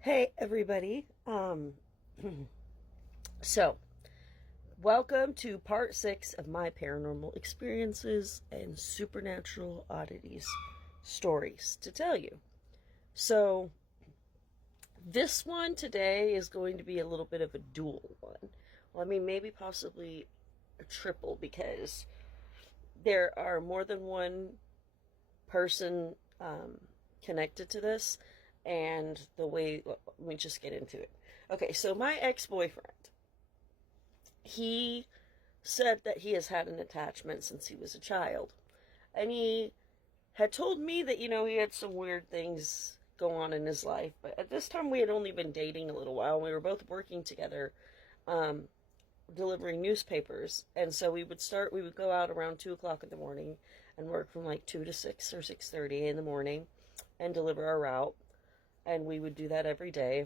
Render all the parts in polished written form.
Hey everybody. So welcome to part 6 of my paranormal experiences and supernatural oddities stories to tell you. So this one today is going to be a little bit of a dual one. Well, I mean, maybe possibly a triple because there are more than one person connected to this, and the way, let me just get into it. Okay, so my ex-boyfriend, he said that he has had an attachment since he was a child, and he had told me that, he had some weird things go on in his life, but at this time we had only been dating a little while, and we were both working together, um, delivering newspapers. And so we would go out around 2 o'clock in the morning and work from like 2 to 6 or 6:30 in the morning and deliver our route. And we would do that every day.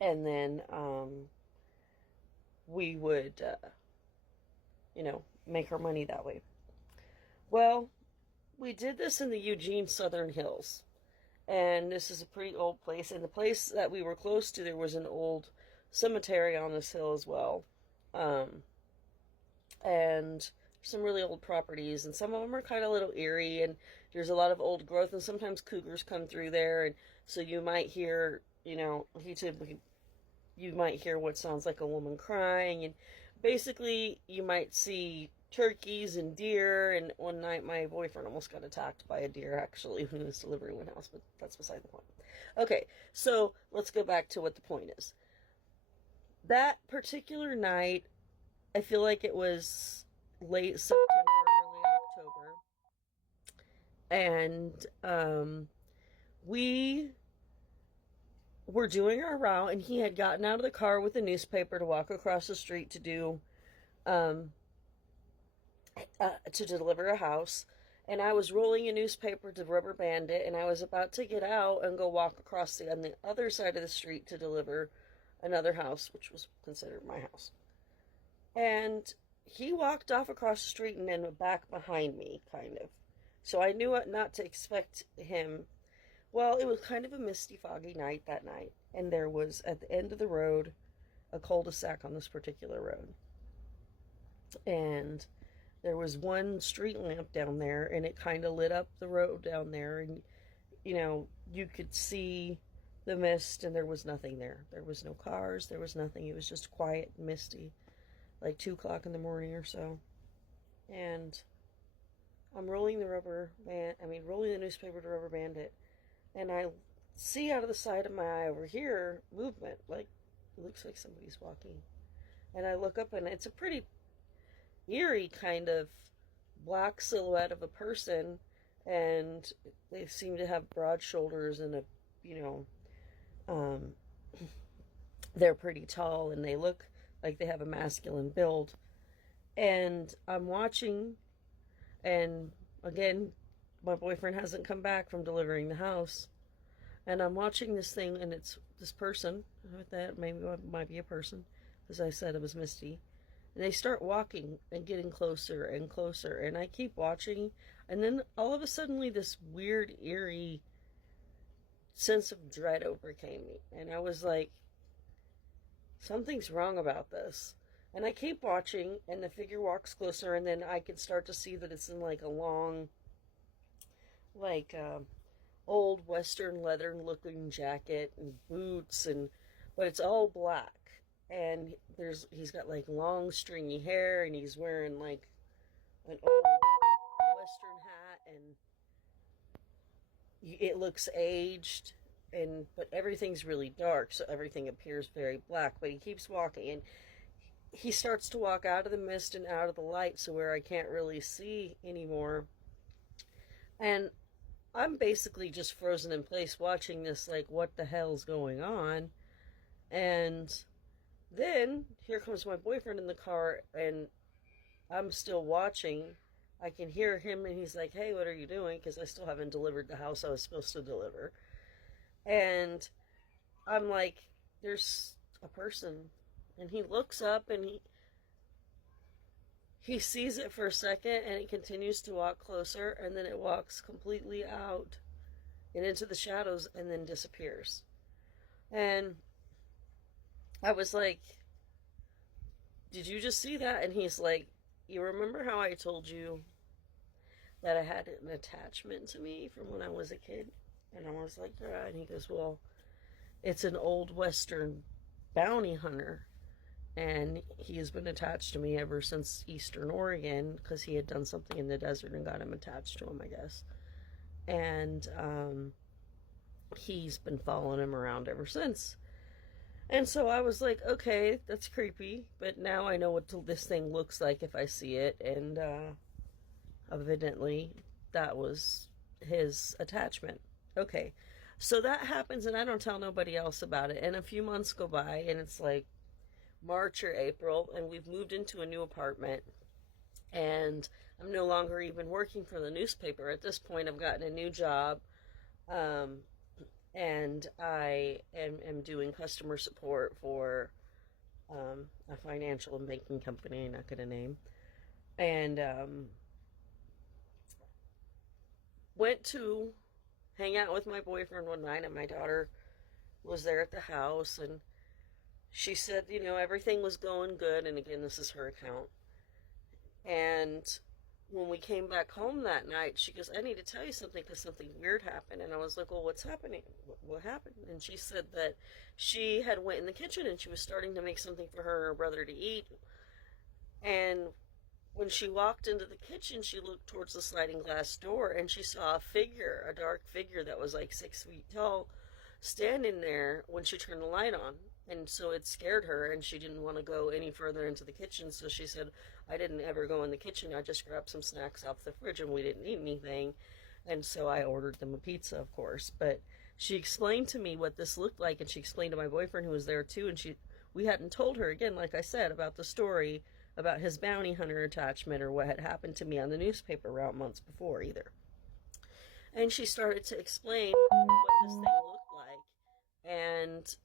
And then we would make our money that way. Well, we did this in the Eugene Southern Hills, and this is a pretty old place. And the place that we were close to, there was an old cemetery on this hill as well. um, and some really old properties, and some of them are kind of a little eerie, and there's a lot of old growth, and sometimes cougars come through there, and so you might hear, you might hear what sounds like a woman crying, and basically you might see turkeys and deer. And one night my boyfriend almost got attacked by a deer, actually, when he was delivering one house, but that's beside the point. Okay, so let's go back to what the point is. That particular night, I feel like it was late September, early October, and we were doing our route, and he had gotten out of the car with a newspaper to walk across the street to do um, to deliver a house. And I was rolling a newspaper to rubber band it, and I was about to get out and go walk across on the other side of the street to deliver another house, which was considered my house. And he walked off across the street and then back behind me, kind of. So I knew what not to expect him. Well, it was kind of a misty, foggy night that night. And there was, at the end of the road, a cul-de-sac on this particular road. And there was one street lamp down there, and it kind of lit up the road down there. And, you could see the mist, and there was nothing there. There was no cars, there was nothing. It was just quiet and misty, like 2 o'clock in the morning or so. And I'm rolling rolling the newspaper to rubber band it. And I see out of the side of my eye over here movement, like it looks like somebody's walking. And I look up, and it's a pretty eerie kind of black silhouette of a person. And they seem to have broad shoulders and you know, um, they're pretty tall, and they look like they have a masculine build. And I'm watching, and again, my boyfriend hasn't come back from delivering the house. And I'm watching this thing, and it's this person. That maybe it might be a person, as I said, it was misty. And they start walking and getting closer and closer, and I keep watching. And then all of a sudden, this weird, eerie sense of dread overcame me. And I was like, something's wrong about this. And I keep watching, and the figure walks closer, and then I can start to see that it's in like a long, like old Western leather looking jacket and boots, but it's all black. And he's got like long stringy hair, and he's wearing like an old Western hat, and it looks aged. But everything's really dark, so everything appears very black. But he keeps walking, and he starts to walk out of the mist and out of the light, so where I can't really see anymore. And I'm basically just frozen in place watching this, like, what the hell's going on? And then here comes my boyfriend in the car, and I'm still watching. I can hear him, and he's like, hey, what are you doing? Because I still haven't delivered the house I was supposed to deliver. And I'm like, there's a person. And he looks up, and he sees it for a second, and it continues to walk closer, and then it walks completely out and into the shadows and then disappears. And I was like, did you just see that? And he's like, you remember how I told you that I had an attachment to me from when I was a kid? And I was like, yeah. And he goes, well, it's an old Western bounty hunter. And he has been attached to me ever since Eastern Oregon because he had done something in the desert and got him attached to him, I guess. And he's been following him around ever since. And so I was like, okay, that's creepy, but now I know what this thing looks like if I see it. And evidently, that was his attachment. Okay, so that happens, and I don't tell nobody else about it. And a few months go by, and it's like March or April, and we've moved into a new apartment. And I'm no longer even working for the newspaper. At this point, I've gotten a new job. And I am doing customer support for a financial and banking company, I'm not going to name. And went to hang out with my boyfriend one night, and my daughter was there at the house, and she said, everything was going good. And again, this is her account. And when we came back home that night, she goes, I need to tell you something because something weird happened. And I was like, well, what's happening? What happened? And she said that she had went in the kitchen and she was starting to make something for her and her brother to eat. And when she walked into the kitchen, she looked towards the sliding glass door and she saw a dark figure that was like 6 feet tall, standing there when she turned the light on. And so it scared her, and she didn't want to go any further into the kitchen. So she said, I didn't ever go in the kitchen. I just grabbed some snacks off the fridge, and we didn't eat anything. And so I ordered them a pizza, of course. But she explained to me what this looked like, and she explained to my boyfriend, who was there too. And we hadn't told her, again, like I said, about the story about his bounty hunter attachment or what had happened to me on the newspaper route months before either. And she started to explain what this thing looked like. And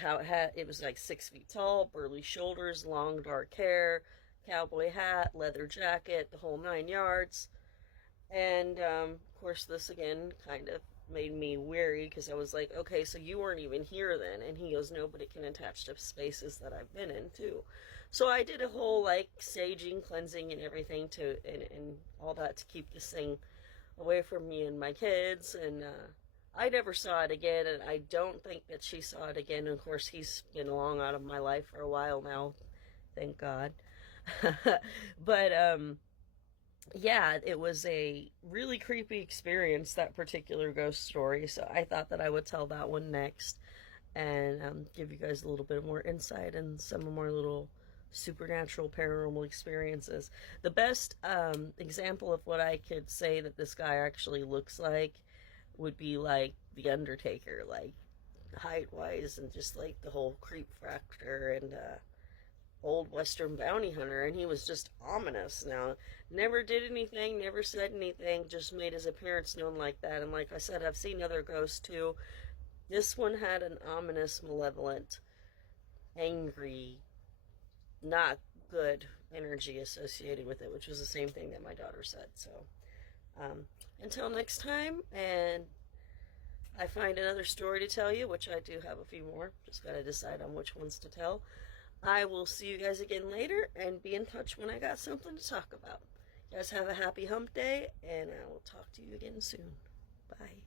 how it was like 6 feet tall, burly shoulders, long dark hair, cowboy hat, leather jacket, the whole 9 yards. And of course, this again kind of made me weary because I was like, okay, so you weren't even here then. And he goes, no, but it can attach to spaces that I've been in too. So I did a whole like saging, cleansing, and everything and all that to keep this thing away from me and my kids. And I never saw it again, and I don't think that she saw it again. Of course, he's been long out of my life for a while now, thank God. But yeah, it was a really creepy experience, that particular ghost story. So I thought that I would tell that one next, and give you guys a little bit more insight and some more little supernatural paranormal experiences. The best example of what I could say that this guy actually looks like would be like the Undertaker, like height wise, and just like the whole creep factor, and old Western bounty hunter. And he was just ominous. Now, never did anything, never said anything, just made his appearance known like that. And like I said, I've seen other ghosts too. This one had an ominous, malevolent, angry, not good energy associated with it, which was the same thing that my daughter said. So until next time, and I find another story to tell you, which I do have a few more, just gotta decide on which ones to tell. I will see you guys again later, and be in touch when I got something to talk about. You guys have a happy hump day, and I will talk to you again soon. Bye.